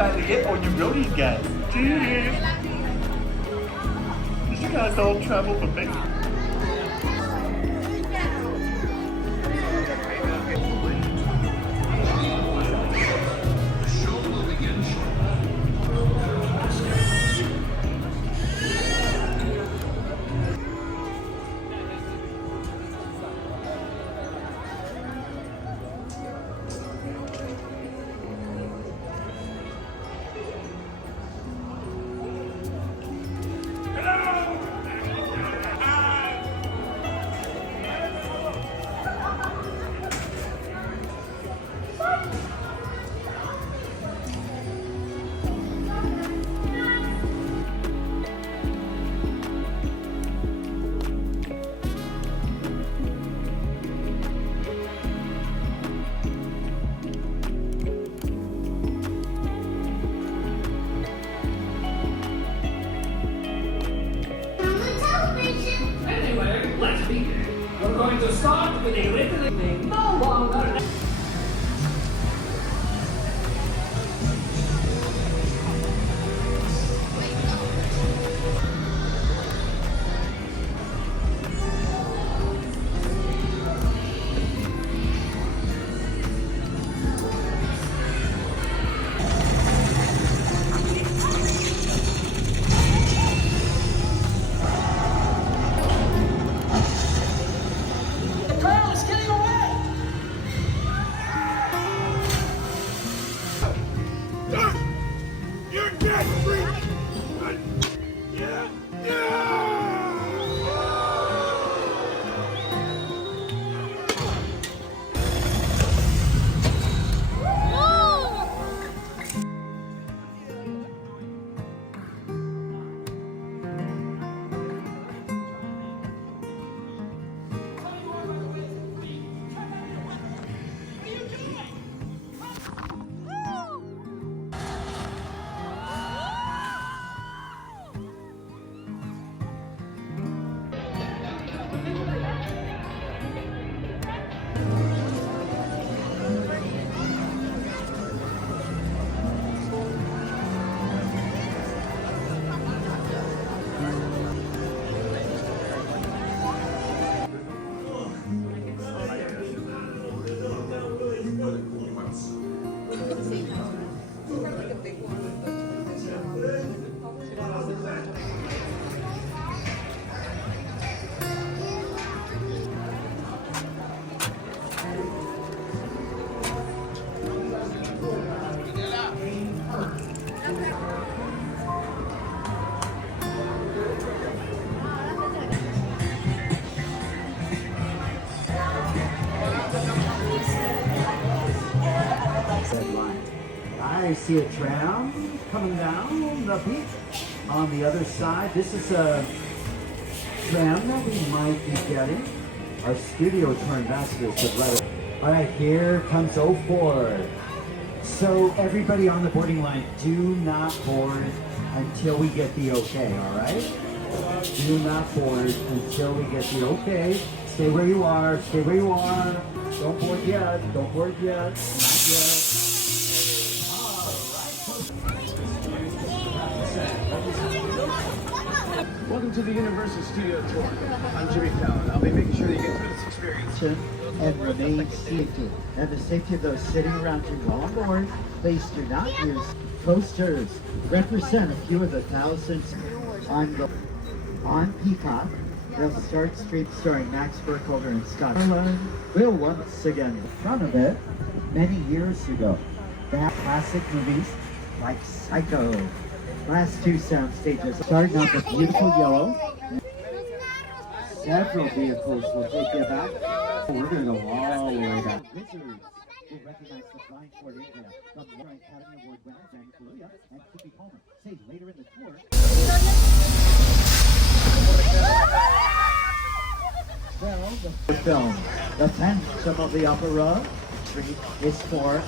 About to get on your roadies, guys. Cheers! You guys all travel for me. We're going to start with a written name no longer. I see a tram coming down the beach. On the other side, this is a tram that we might be getting. Our studio tour ambassadors have let it. All right, here comes 04. So everybody on the boarding line, do not board until we get the okay, all right? Do not board until we get the okay. Stay where you are, stay where you are. Don't board yet, don't board yet, not yet. Welcome to the Universal Studio Tour. I'm Jimmy Fallon. I'll be making sure that you get through this experience. And remain safety. And the safety of those sitting around you while on board. Please do not use coasters. Represent a few of the thousands on Peacock. They'll start stream starring Max Burkholder and Scott Carlin. Will once again in front of it many years ago. They have classic movies like Psycho. Last two sound stages starting off with beautiful yellow. Several vehicles will take you back. We're going to go all the way back. Wizards will recognize the flying Ford India from the Academy Award winner Danny Kaluuya and Kiki Palmer. Say later in the tour. Well, the film, The Phantom of the Opera, Street is for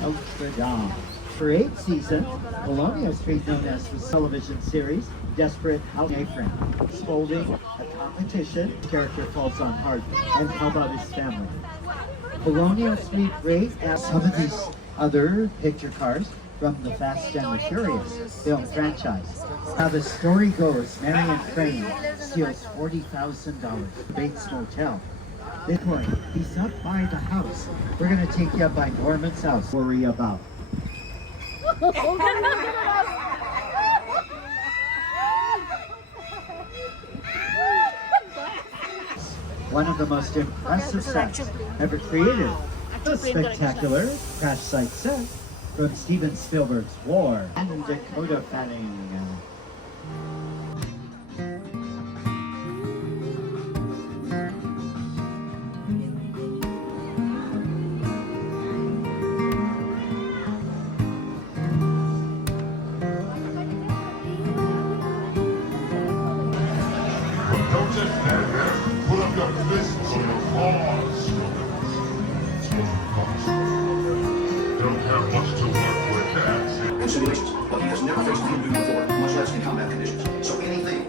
Notre Dame. For 8th season, Bologna Street, known as the television series Desperate Housewife, Scolding a competition, character falls on hard, and how about his family? Bologna Street great as some of these other picture cars from the Fast and the Furious film franchise. How the story goes, Marion Crane steals $40,000 from Bates Motel. This point, he's up by the house. We're gonna take you up by Norman's house. Worry about. One of the most impressive sets ever created. A spectacular crash site set from Steven Spielberg's War and Dakota Fanning. Don't just stand there. Put up your fists on your paws. Don't have much to work with, that's it. In simulations, but he has never faced a human being before, much less in combat conditions. So anything